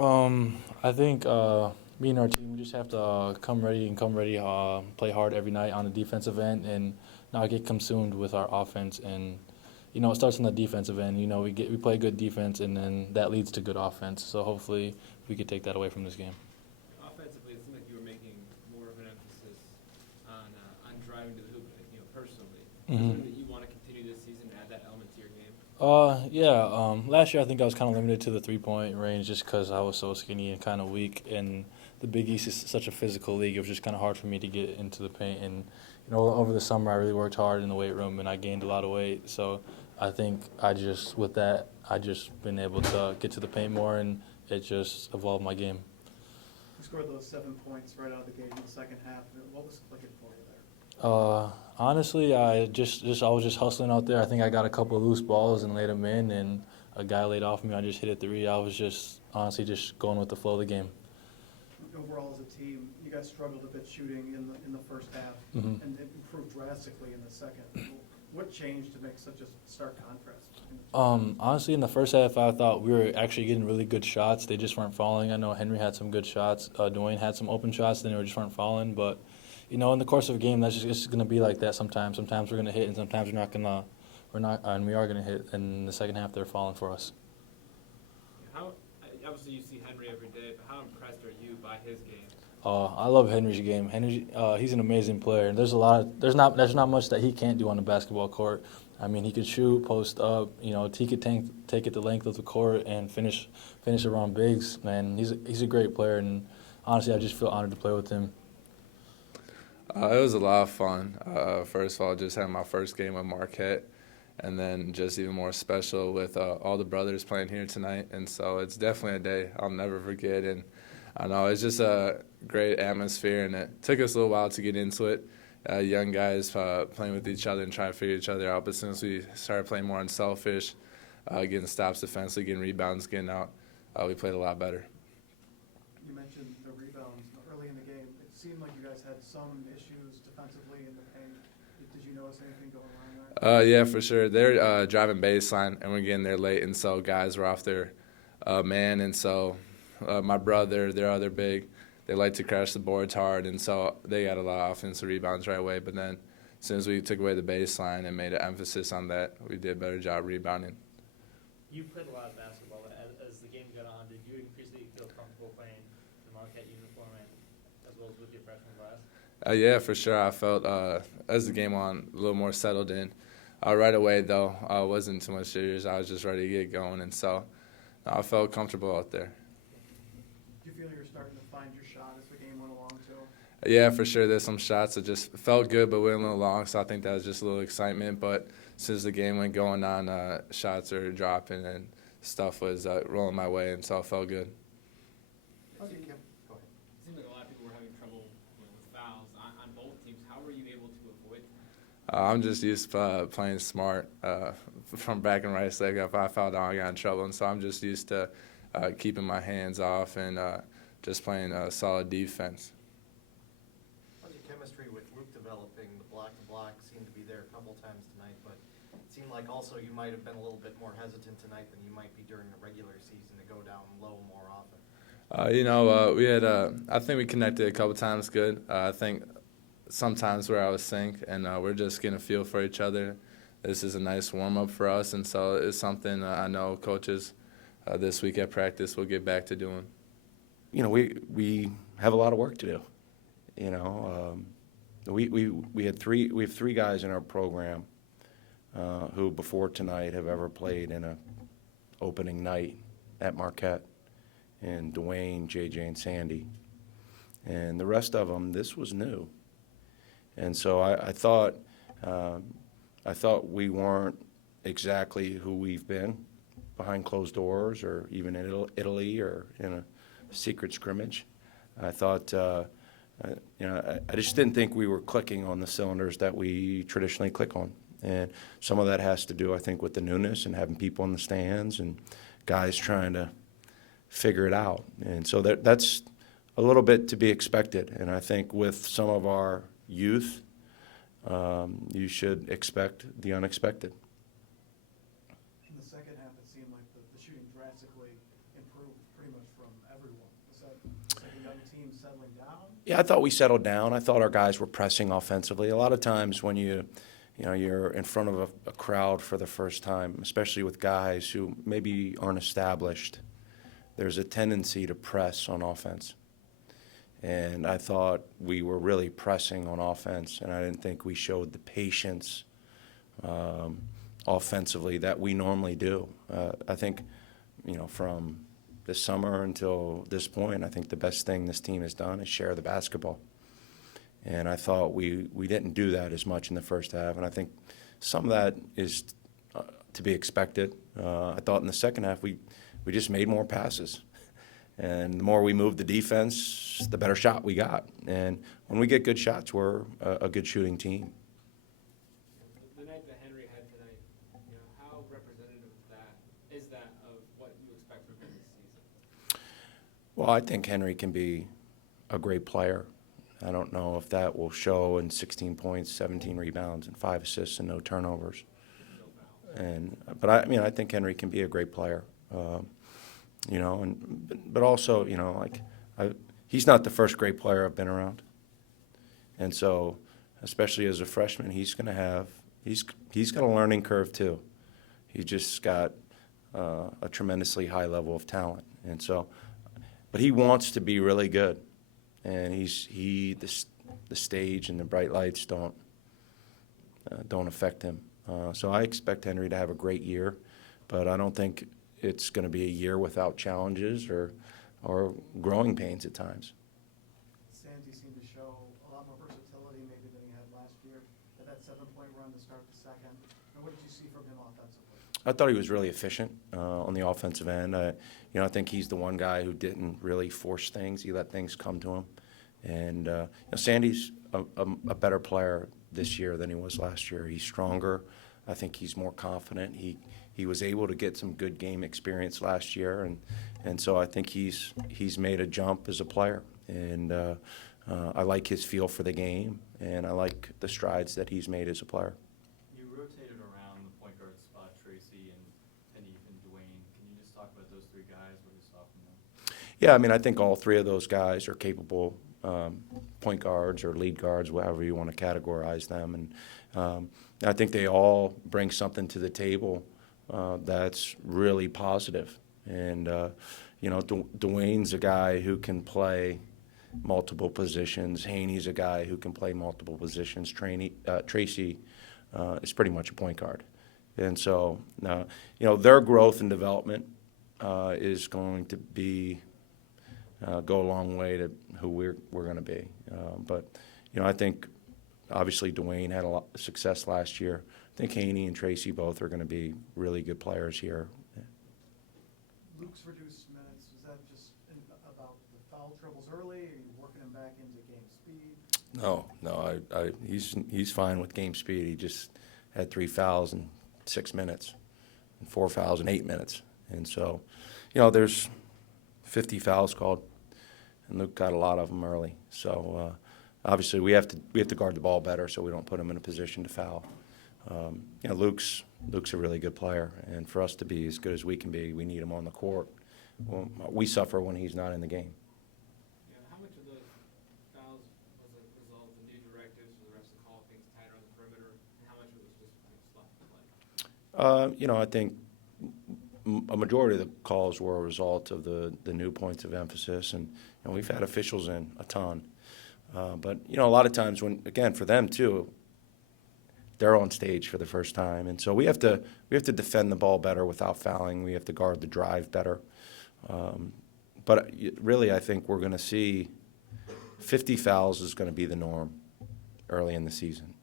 I think me and our team just have to come ready, play hard every night on the defensive end, and not get consumed with our offense. And it starts on the defensive end. We play good defense, and then that leads to good offense. So hopefully, we could take that away from this game. Offensively, it seemed like you were making more of an emphasis on driving to the hoop, personally. Is it something that you want to continue this season to add that element to your game? Yeah. Last year I think I was kind of limited to the 3-point range just because I was so skinny and kind of weak. And the Big East is such a physical league. It was just kind of hard for me to get into the paint. And over the summer I really worked hard in the weight room and I gained a lot of weight. So I think with that I just been able to get to the paint more and it just evolved my game. You scored those 7 points right out of the gate in the second half. What was clicking for you there? Honestly, I was just hustling out there. I think I got a couple of loose balls and laid them in, and a guy laid off me. I just hit a three. I was just honestly just going with the flow of the game. Overall, as a team, you guys struggled a bit shooting in the first half, and it improved drastically in the second. What changed to make such a stark contrast? Honestly, in the first half, I thought we were actually getting really good shots. They just weren't falling. I know Henry had some good shots. Dwayne had some open shots, then they just weren't falling. But in the course of a game, that's just going to be like that sometimes. Sometimes we're going to hit, and sometimes we're not going to. We're not, and we are going to hit. And in the second half, they're falling for us. Obviously, you see Henry every day, but how impressed are you by his game? I love Henry's game. Henry, he's an amazing player, and there's not much that he can't do on the basketball court. I mean, he could shoot, post up. He could take it the length of the court and finish around bigs. Man, he's a great player, and honestly, I just feel honored to play with him. It was a lot of fun. First of all, just having my first game with Marquette, and then just even more special with all the brothers playing here tonight. And so it's definitely a day I'll never forget. And I know it's just a great atmosphere, and it took us a little while to get into it. Young guys playing with each other and trying to figure each other out. But since we started playing more unselfish, getting stops defensively, getting rebounds, getting out, we played a lot better. You mentioned the rebounds early in the game. It seemed like you guys had some issues defensively in the paint. Did you notice anything going on there? Yeah, for sure. They're driving baseline, and we're getting there late, and so guys were off their man. And so my brother, their other big, they like to crash the boards hard, and so they got a lot of offensive rebounds right away. But then as soon as we took away the baseline and made an emphasis on that, we did a better job rebounding. You played a lot of basketball. As the game got on, did you increasingly feel comfortable playing the Marquette uniform as well as with your freshman class? Yeah, for sure. I felt, as the game on, a little more settled in. Right away, though, wasn't too much serious. I was just ready to get going, and so I felt comfortable out there. Do you feel you're starting to find your shot as the game went along, too? Yeah, for sure. There's some shots that just felt good but went a little long, so I think that was just a little excitement. But since the game went going on, shots are dropping and stuff was rolling my way, and so it felt good. It seemed like a lot of people were having trouble with fouls on both teams. How were you able to avoid that? I'm just used to playing smart from back and right leg. If I foul down, I got in trouble, and so I'm just used to keeping my hands off and just playing solid defense. How's your chemistry with Luke developing? The block-to-block seemed to be there a couple times tonight, but it seemed like also you might have been a little bit more hesitant tonight than you might be during the regular season to go down low more often. We had I think we connected a couple times good. I think sometimes where I was sync, and we're just getting a feel for each other. This is a nice warm-up for us, and so it's something I know coaches this week at practice will get back to doing. We have a lot of work to do. We have three guys in our program who before tonight have ever played in a opening night at Marquette, and Dwayne, JJ, and Sandy. And the rest of them, this was new. And so I thought we weren't exactly who we've been behind closed doors or even in Italy or in a secret scrimmage. I thought, I just didn't think we were clicking on the cylinders that we traditionally click on. And some of that has to do, I think, with the newness and having people in the stands and guys trying to figure it out. And so that's a little bit to be expected. And I think with some of our youth, you should expect the unexpected. In the second half, it seemed like the shooting drastically improved pretty much from everyone. Was that like a young team settling down? Yeah, I thought we settled down. I thought our guys were pressing offensively. A lot of times when you're in front of a crowd for the first time, especially with guys who maybe aren't established, there's a tendency to press on offense. And I thought we were really pressing on offense, and I didn't think we showed the patience offensively that we normally do. I think, from this summer until this point, I think the best thing this team has done is share the basketball. And I thought we didn't do that as much in the first half, and I think some of that is to be expected. I thought in the second half we just made more passes. And the more we moved the defense, the better shot we got. And when we get good shots, we're a good shooting team. The night that Henry had tonight, how representative is that of what you expect from him this season? Well, I think Henry can be a great player. I don't know if that will show in 16 points, 17 rebounds, and 5 assists and no turnovers. But I think Henry can be a great player. But also, he's not the first great player I've been around. And so, especially as a freshman, he's got a learning curve too. He just got a tremendously high level of talent. And so, but he wants to be really good. And the stage and the bright lights don't affect him. So I expect Henry to have a great year, but I don't think it's going to be a year without challenges or growing pains at times. Sandy seemed to show a lot more versatility maybe than he had last year. Had that 7-point run to start the second. And what did you see from him offensively? I thought he was really efficient on the offensive end. I think he's the one guy who didn't really force things. He let things come to him. And Sandy's a better player this year than he was last year. He's stronger. I think he's more confident. He was able to get some good game experience last year, and so I think he's made a jump as a player. And I like his feel for the game, and I like the strides that he's made as a player. You rotated around the point guard spot, Tracy and even Dwayne. Can you just talk about those three guys? What you saw from them? Yeah, I think all three of those guys are capable point guards or lead guards, whatever you want to categorize them. And I think they all bring something to the table that's really positive. And, Dwayne's a guy who can play multiple positions. Haney's a guy who can play multiple positions. Tracy is pretty much a point guard. And so, their growth and development is going to go a long way to who we're going to be. But I think obviously Dwayne had a lot of success last year. I think Haney and Tracy both are going to be really good players here. Luke's reduced minutes, is that just about the foul troubles early? Are you working him back into game speed? No, he's fine with game speed. He just had 3 fouls in 6 minutes and 4 fouls in 8 minutes. And so, there's 50 fouls called, and Luke got a lot of them early. So obviously we have to guard the ball better so we don't put him in a position to foul. Luke's a really good player, and for us to be as good as we can be, we need him on the court. Well, we suffer when he's not in the game. How much of those fouls was a result of the new directives for the refs to call things tighter on the perimeter, and how much of it was just sloppy play? I think a majority of the calls were a result of the new points of emphasis, and we've had officials in a ton. But a lot of times for them too, they're on stage for the first time, and so we have to defend the ball better without fouling. We have to guard the drive better. But really, I think we're going to see 50 fouls is going to be the norm early in the season.